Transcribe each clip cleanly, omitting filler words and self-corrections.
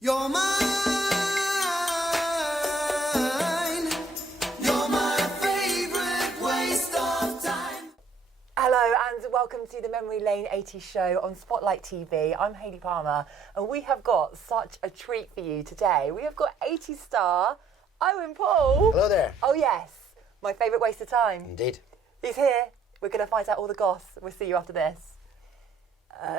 You're mine, you're my favourite waste of time. Hello and welcome to the Memory Lane 80s show on Spotlight TV. I'm Hayley Palmer and we have got such a treat for you today. We have got 80s star Owen Paul. Hello there. Oh yes, my favourite waste of time. Indeed. He's here. We're going to find out all the goss. We'll see you after this.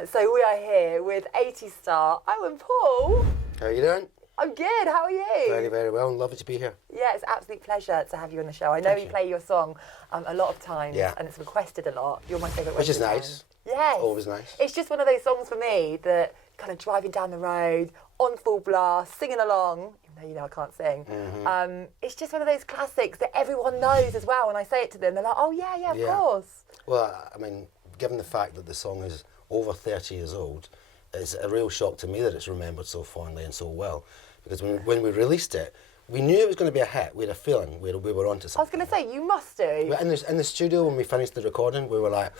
So we are here with 80s star Owen Paul. How are you doing? I'm good. How are you? Very, very well. Lovely to be here. Yeah, it's an absolute pleasure to have you on the show. I know we play your song a lot of times, and it's requested a lot. You're my favourite. Which is nice. Yes. Always nice. It's just one of those songs for me that kind of driving down the road, on full blast, singing along, even though you know I can't sing. Mm-hmm. It's just one of those classics that everyone knows as well. When I say it to them, they're like, oh yeah, of course. Well, I mean, given the fact that the song is over 30 years old, it's a real shock to me that it's remembered so fondly and so well. Because when we released it, we knew it was going to be a hit. We had a feeling we were onto something. I was going to say, you must do. In the studio, when we finished the recording, we were like,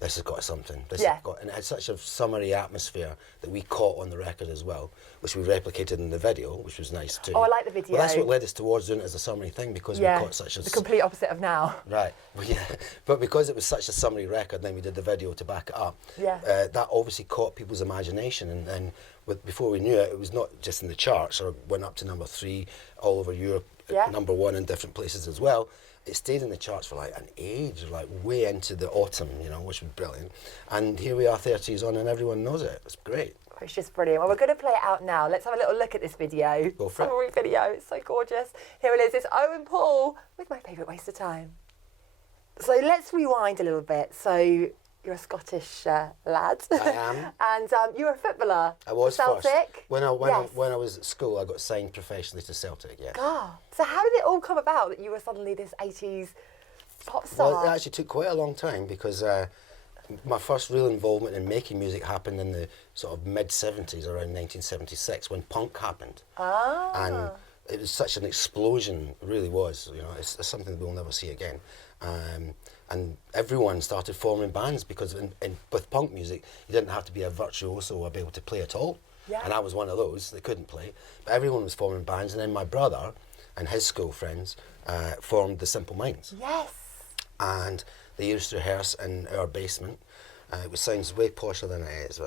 this has got something. And it had such a summery atmosphere that we caught on the record as well, which we replicated in the video, which was nice too. Oh, I like the video. Well, that's what led us towards doing it as a summery thing, because we caught such a... the complete opposite of now. Right, well, yeah. But because it was such a summery record, then we did the video to back it up. Yeah. That obviously caught people's imagination, and then before we knew it, it was not just in the charts, or went up to number 3 all over Europe, number 1 in different places as well. It stayed in the charts for like an age, like way into the autumn, you know, which was brilliant. And here we are 30 years on and everyone knows it. It's great. It's just brilliant. Well, we're going to play it out now. Let's have a little look at this video. Go for it. Summary video. It's so gorgeous. Here it is. It's Owen Paul with my favourite waste of time. So let's rewind a little bit. So you're a Scottish lad. I am. And you were a footballer. I was Celtic. first. When I was at school, I got signed professionally to Celtic, yes. God. So how did it all come about that you were suddenly this 80s pop star? Well, it actually took quite a long time, because my first real involvement in making music happened in the sort of mid-70s, around 1976, when punk happened. Ah. And it was such an explosion, it really was. You know, it's something that we'll never see again. And everyone started forming bands, because with punk music, you didn't have to be a virtuoso or be able to play at all. Yeah. And I was one of those that couldn't play. But everyone was forming bands, and then my brother and his school friends formed the Simple Minds. Yes. And they used to rehearse in our basement. It sounds way posher than it is.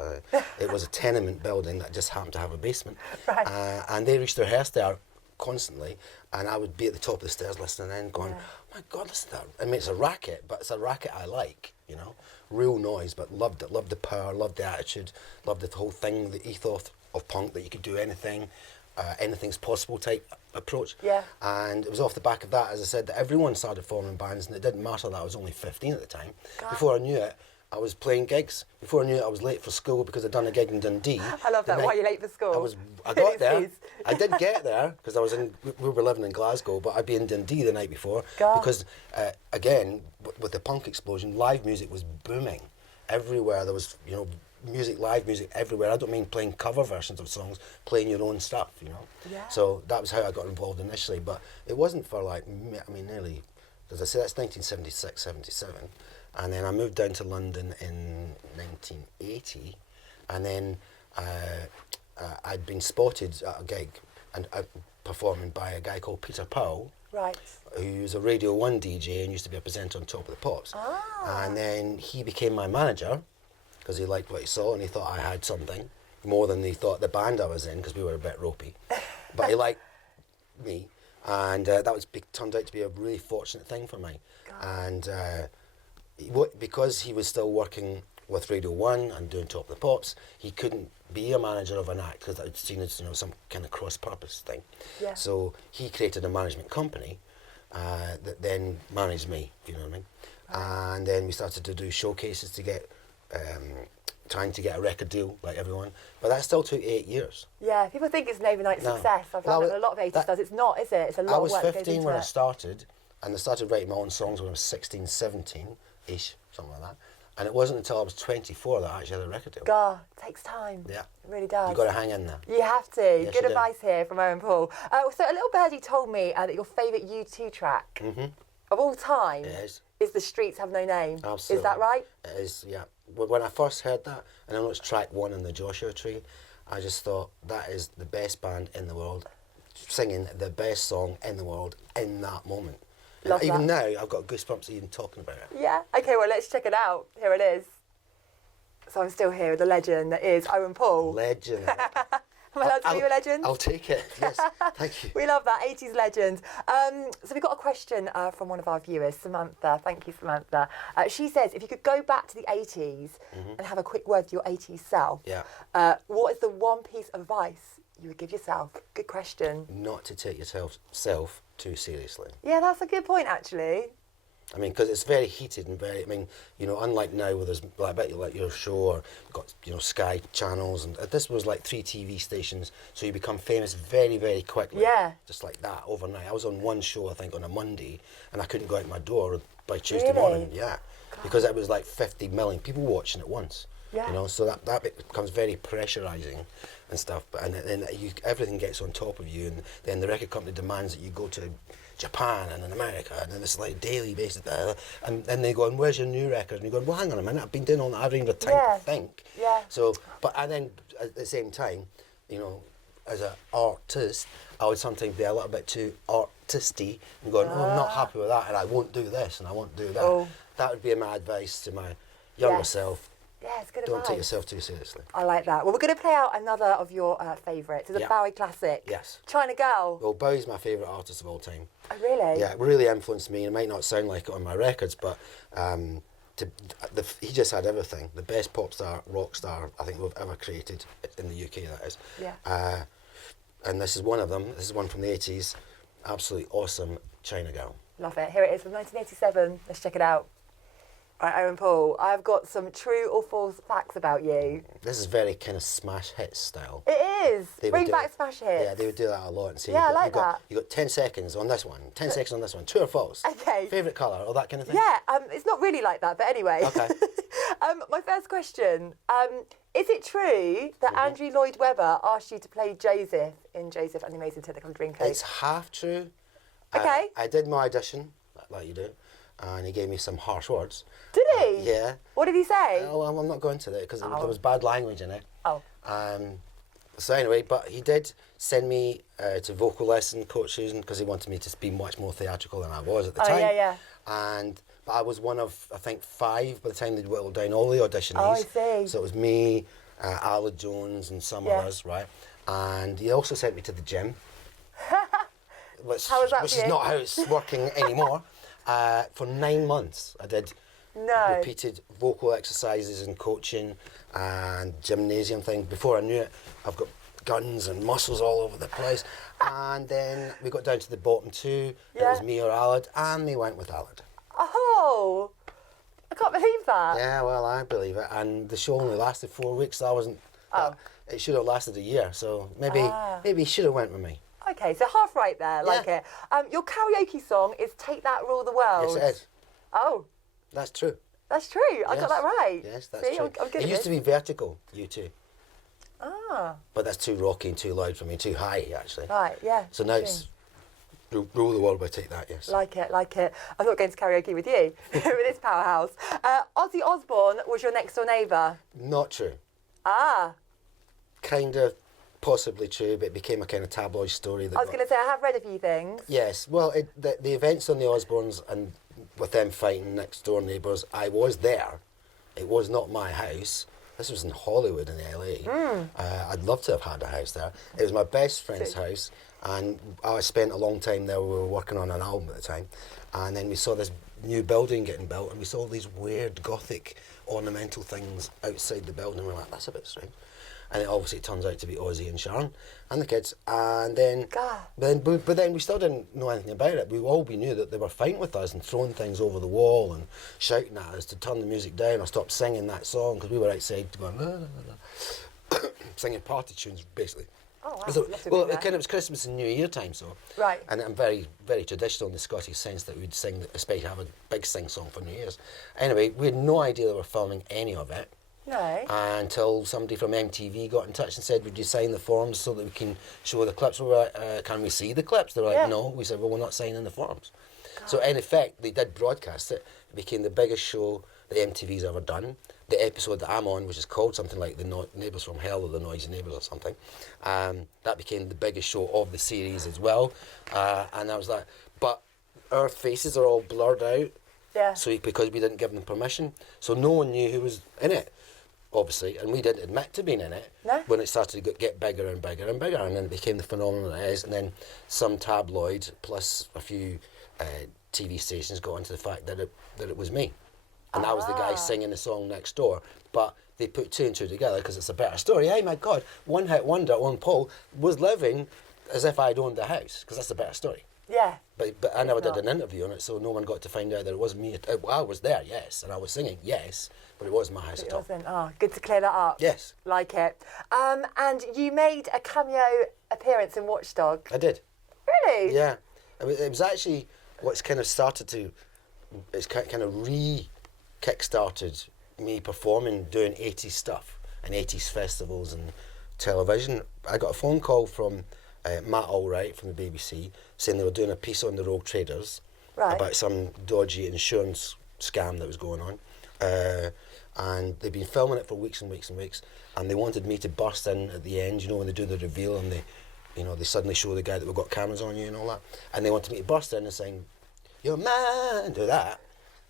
It was a tenement building that just happened to have a basement. Right. And they used to rehearse there constantly, and I would be at the top of the stairs listening in, going, oh my God, listen to that. I mean, it's a racket, but it's a racket I like, you know, real noise, but loved it, loved the power, loved the attitude, loved the whole thing, the ethos of punk, that you could do anything, anything's possible type approach. Yeah. And it was off the back of that, as I said, that everyone started forming bands, and it didn't matter that I was only 15 at the time. God. Before I knew it, I was playing gigs. Before I knew it, I was late for school because I'd done a gig in Dundee. I love that. Why are you late for school? I got there. I did get there because we were living in Glasgow, but I'd be in Dundee the night before. God. Because again, with the punk explosion, live music was booming everywhere. There was, you know, live music everywhere. I don't mean playing cover versions of songs, playing your own stuff, you know. Yeah. So that was how I got involved initially, but it wasn't for like, I mean, nearly, as I say, that's 1976, 77. And then I moved down to London in 1980, and then I'd been spotted at a gig and performing by a guy called Peter Powell, right, who's a Radio 1 DJ and used to be a presenter on Top of the Pops. Ah. And then he became my manager, because he liked what he saw and he thought I had something, more than he thought the band I was in, because we were a bit ropey. But he liked me, and that turned out to be a really fortunate thing for me. God. And because he was still working with Radio 1 and doing Top of the Pops, he couldn't be a manager of an act, because I'd seen it as, you know, some kind of cross-purpose thing. Yeah. So he created a management company that then managed me, if you know what I mean. Right. And then we started to do showcases to get, trying to get a record deal like everyone. But that still took 8 years. Yeah, people think it's an overnight success. I've found that a lot of 80s stars. It's not, is it? It's a lot of work. I was 15 when I started, and I started writing my own songs when I was 16, 17-ish, something like that. And it wasn't until I was 24 that I actually had a record deal. God, it takes time. Yeah. It really does. You've got to hang in there. You have to. Yes, Good advice here from Owen Paul. So a little birdie told me that your favourite U2 track of all time is The Streets Have No Name. Absolutely. Is that right? It is, yeah. When I first heard that, and I know it's track 1 in the Joshua Tree, I just thought that is the best band in the world, singing the best song in the world in that moment. Love And even that. now, I've got goosebumps even talking about it. Yeah. Okay, well, let's check it out. Here it is. So I'm still here with the legend that is Owen Paul. Legend. Am I allowed to be a legend? I'll take it. Yes, thank you. We love that, 80s legend. So we've got a question from one of our viewers, Samantha. Thank you, Samantha. She says, if you could go back to the 80s and have a quick word with your 80s self, what is the one piece of advice you would give yourself? Good question. Not to take yourself too seriously. Yeah, that's a good point, actually. I mean, because it's very heated and very, I mean, you know, unlike now where there's, like, I bet you like your show or you've got, you know, Sky channels, and this was like 3 TV stations, so you become famous very, very quickly. Yeah. Just like that, overnight. I was on one show, I think, on a Monday, and I couldn't go out my door by Tuesday Really? morning. Yeah. Because it was like 50 million people watching at once. Yeah. You know, so that becomes very pressurising and stuff, and then everything gets on top of you, and then the record company demands that you go to Japan and in America, and then it's like daily basis, and then they go, and where's your new record? And you go, well, hang on a minute, I've been doing all that, I haven't even had time to think. Yeah. So, and then at the same time, you know, as an artist, I would sometimes be a little bit too artisty and going, oh, I'm not happy with that, and I won't do this, and I won't do that. Oh. That would be my advice to my younger Yes. self. Yeah, it's good Don't advice. take yourself too seriously. I like that. Well, we're going to play out another of your favourites. It's a Yeah. Bowie classic. Yes. China Girl. Well, Bowie's my favourite artist of all time. Oh, really? Yeah, it really influenced me. It might not sound like it on my records, but he just had everything. The best pop star, rock star, I think we've ever created in the UK, that is. Yeah. And this is one of them. This is one from the 80s. Absolutely awesome, China Girl. Love it. Here it is from 1987. Let's check it out. All right, Owen Paul, I've got some true or false facts about you. This is very kind of smash hits style. It is. They would Bring do back it. smash hits. Yeah, they would do that a lot. And say, Yeah, I like that. You got 10 seconds on this one, 10 seconds on this one, true or false? Okay. Favourite colour, or that kind of thing? Yeah, it's not really like that, but anyway. Okay. My first question, is it true that Andrew Lloyd Webber asked you to play Joseph in Joseph and the Amazing Technicolor Dreamcoat? It's half true. Okay. I did my audition, like you do, and he gave me some harsh words. Did he? Yeah. What did he say? Oh, well, I'm not going to that because there was bad language in it. Oh. So anyway, but he did send me to vocal lesson coaches because he wanted me to be much more theatrical than I was at the time. Yeah. But I was one of, I think, 5 by the time they'd whittled down all the auditionees. Oh, I see. So it was me, Aled Jones and some others, right? And he also sent me to the gym. Which, How was that which for is you? not how it's working anymore. For 9 months, I did repeated vocal exercises and coaching and gymnasium things. Before I knew it, I've got guns and muscles all over the place. And then we got down to the bottom 2. It was me or Aled, and they went with Aled. Oh, I can't believe that. Yeah, well, I believe it. And the show only lasted 4 weeks. So I wasn't. It should have lasted a year. So maybe he should have went with me. Okay, so half right there, like it. Your karaoke song is "Take That, Rule the World." Yes, it is. Oh, That's true. that's true. I got that right. Yes, that's See, true. I'm good It at used to this. be vertical, you too. Ah, But that's too rocky and too loud for me, too high, actually. right, yeah. So now it's rule the world by Take That, yes. Like it. I'm not going to karaoke with you, with this powerhouse. Ozzy Osbourne was your next door neighbour. Not true. Ah, Kind of possibly true, but it became a kind of tabloid story. That I was going to say, I have read a few things. Yes, well, the events on the Osbournes and with them fighting next door neighbours, I was there. It was not my house. This was in Hollywood in LA. I'd love to have had a house there. It was my best friend's house, and I spent a long time there. We were working on an album at the time, and then we saw this new building getting built, and we saw all these weird Gothic ornamental things outside the building, and we're like, that's a bit strange. And it obviously turns out to be Ozzy and Sharon and the kids. And then, God. but then we still didn't know anything about it. We knew that they were fighting with us and throwing things over the wall and shouting at us to turn the music down or stop singing that song because we were outside going, la, la, la, la. Singing party tunes, basically. Oh, wow. So, Must have well, been it was Christmas and New Year time, so. Right. And I'm very, very traditional in the Scottish sense that we'd sing, especially have a big sing song for New Year's. Anyway, we had no idea they were filming any of it. No. Until somebody from MTV got in touch and said, would you sign the forms so that we can show the clips? We were like, can we see the clips? They were like, no. We said, well, we're not signing the forms. God. So in effect, they did broadcast it. It became the biggest show that MTV's ever done. the episode that I'm on, which is called something like Neighbours from Hell or The Noisy Neighbours or something, that became the biggest show of the series as well. And I was like, but our faces are all blurred out. Yeah. So because we didn't give them permission, so no one knew who was in it, obviously, and we didn't admit to being in it. No. When it started to get bigger and bigger and bigger, and then it became the phenomenon it is, and then some tabloid plus a few TV stations got onto the fact that it was me, and I was the guy singing the song next door. But they put two and two together because it's a better story. Hey, my God, one hit wonder Owen Paul was living as if I'd owned the house, because that's a better story. Yeah. But I never It's did an interview on it, so no one got to find out that it wasn't me. I was there, yes, and I was singing, yes, but it wasn't my house It at all. wasn't. Oh, good to clear that up. Yes. Like it. And you made a cameo appearance in Watchdog. I did. Really? Yeah. It was actually what's kind of started to, it's kind of kick-started me performing, doing 80s stuff and 80s festivals and television. I got a phone call from Matt Allwright from the BBC saying they were doing a piece on the Rogue Traders about some dodgy insurance scam that was going on. And they'd been filming it for weeks and weeks and weeks, and they wanted me to burst in at the end, you know, when they do the reveal and they suddenly show the guy that we've got cameras on you and all that, and they wanted me to burst in and sing, "You're man," do that,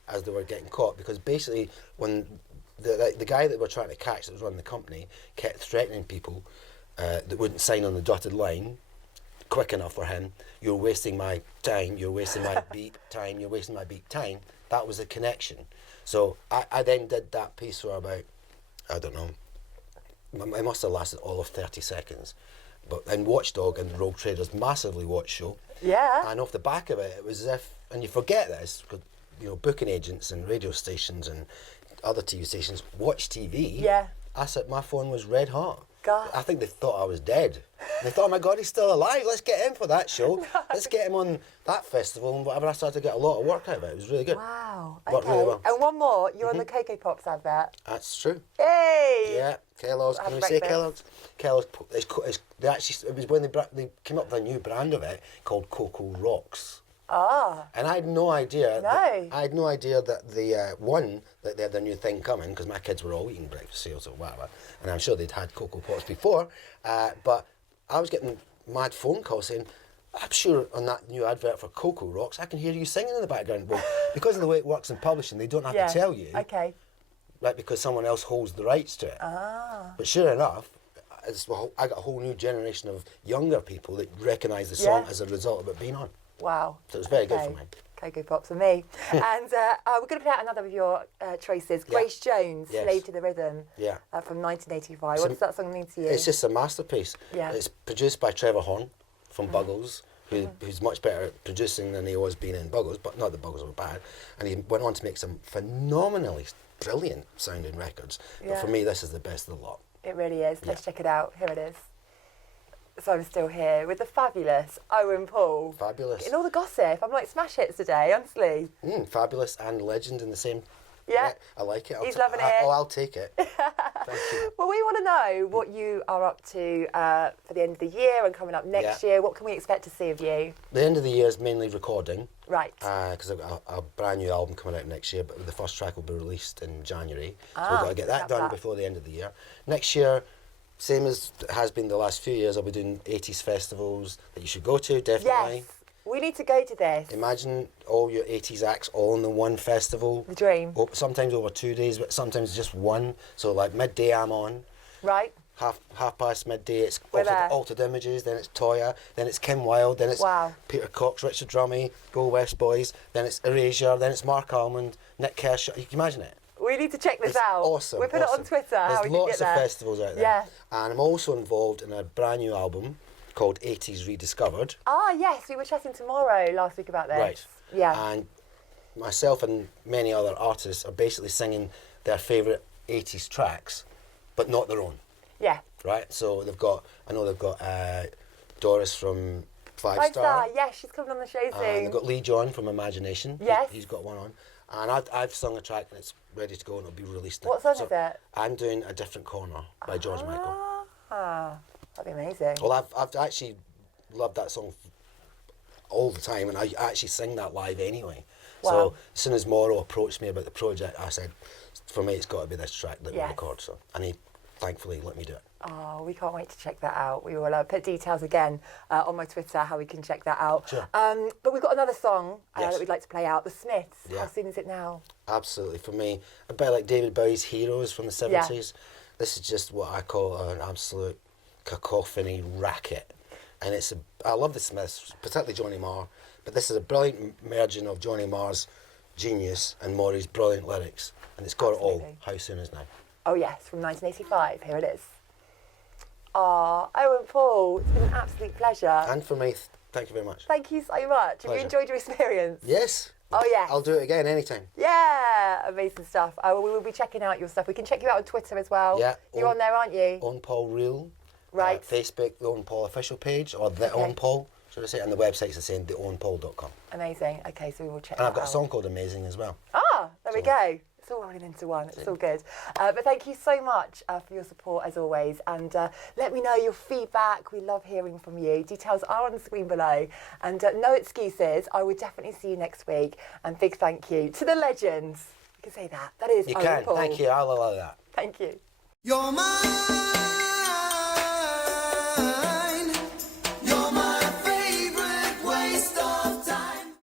as they were getting caught, because basically when the guy that we're trying to catch that was running the company kept threatening people that wouldn't sign on the dotted line quick enough for him. "You're wasting my time, you're wasting my beep time, you're wasting my beep time." That was the connection. So I then did that piece for about, I don't know, it must have lasted all of 30 seconds. But in Watchdog and the Rogue Traders, massively watched show. Yeah. And off the back of it, it was as if, and you forget this, because, you know, booking agents and radio stations and other TV stations watch TV. Yeah. I said my phone was red hot. God. I think they thought I was dead. They thought, "Oh my God, he's still alive. Let's get him for that show. No. Let's get him on that festival," and whatever. I started to get a lot of work out of it. It was really good. Wow. Worked Okay. really well. And one more. You're on the Cocoa Pops advert. That's true. Hey. Yeah, Kellogg's. Can we say Kellogg's? Kellogg's. They actually. It was when they came up with a new brand of it called Cocoa Rocks. Ah. And I had no idea. No. I had no idea that that they had their new thing coming, because my kids were all eating breakfast cereals or whatever, and I'm sure they'd had Cocoa Pops before. But I was getting mad phone calls saying, "I'm sure on that new advert for Cocoa Rocks, I can hear you singing in the background." Well, because of the way it works in publishing, they don't have to tell you, Okay. right? Because someone else holds the rights to it. Ah. But sure enough, I got a whole new generation of younger people that recognise the song as a result of it being on. Wow. So it was very good for me. Cocoa Pops for me. And we're going to play out another of your choices. Grace Jones, Yes. Slave to the Rhythm, Yeah. from 1985. What does that song mean to you? It's just a masterpiece. Yeah. It's produced by Trevor Horn from Buggles, who's much better at producing than he was being in Buggles, but not that Buggles were bad. And he went on to make some phenomenally brilliant sounding records. But for me, this is the best of the lot. It really is. Let's check it out. Here it is. So I'm still here with the fabulous Owen Paul. Fabulous. Getting all the gossip. I'm like smash hits today, honestly. Fabulous and legend in the same. Yeah. I like it. He's loving it. Oh, I'll take it. Thank you. Well, we want to know what you are up to for the end of the year and coming up next year. What can we expect to see of you? The end of the year is mainly recording. Right. Because I've got a brand new album coming out next year, but the first track will be released in January. So we've got to get that love done that. before the end of the year. Next year, same as it has been the last few years, I'll be doing 80s festivals that you should go to, definitely. Yes. We need to go to this. Imagine all your 80s acts all in the one festival. The dream. Sometimes over 2 days, but sometimes just one. So like midday I'm on. Right. Half past midday, it's We're there. Altered Images, then it's Toya, then it's Kim Wilde, then it's Peter Cox, Richard Drummie, Go West Boys, then it's Erasure, then it's Mark Almond, Nick Kershaw. You can imagine it. We need to check this It's out. awesome. We'll put it on Twitter. There's how we can lots get there. of festivals out there. Yeah. And I'm also involved in a brand new album called 80s Rediscovered. Ah, yes. We were chatting tomorrow last week about this. Right. Yeah. And myself and many other artists are basically singing their favourite 80s tracks, but not their own. Yeah. Right? So I know they've got Doris from Five Five Star. Star. Yes, she's coming on the show And soon. they've got Lee John from Imagination. Yes. He's got one on. And I've sung a track and it's ready to go and it'll be released. What song is it? I'm doing A Different Corner by George Michael. Ah, that'd be amazing. Well, I've actually loved that song all the time, and I actually sing that live anyway. Wow. So as soon as Morrow approached me about the project, I said, for me, it's got to be this track that we Yes. record. So, and he thankfully let me do it. Oh, we can't wait to check that out. We will put details again on my Twitter how we can check that out. Sure. But we've got another song Yes. that we'd like to play out, The Smiths. Yeah. How soon is it now? Absolutely. For me, a bit like David Bowie's Heroes from the 70s, this is just what I call an absolute cacophony racket. And I love the Smiths, particularly Johnny Marr, but this is a brilliant merging of Johnny Marr's genius and Maury's brilliant lyrics. And it's got it all. Absolutely. How soon is now? Oh, yes, from 1985. Here it is. Ah, Owen Paul, it's been an absolute pleasure. And for me, thank you very much. Thank you so much. Have you Pleasure. enjoyed your experience? Yes. Oh, yes. I'll do it again anytime. Yeah, amazing stuff. We will be checking out your stuff. We can check you out on Twitter as well. Yeah. You're on there, aren't you? Owen Paul Real. Right. Facebook, the Owen Paul official page, or the Owen Paul, should I say, and the website's the same, theowenpaul.com. Amazing. Okay, so we will check And that I've got out. a song called Amazing as well. Ah, there we go. It's all rolling into one. It's all good. But thank you so much for your support as always. And let me know your feedback. We love hearing from you. Details are on the screen below. And no excuses. I will definitely see you next week. And big thank you to the legends. You can say that. That is You Owen can. Paul. Thank you. I'll allow that. Thank you. You're mine.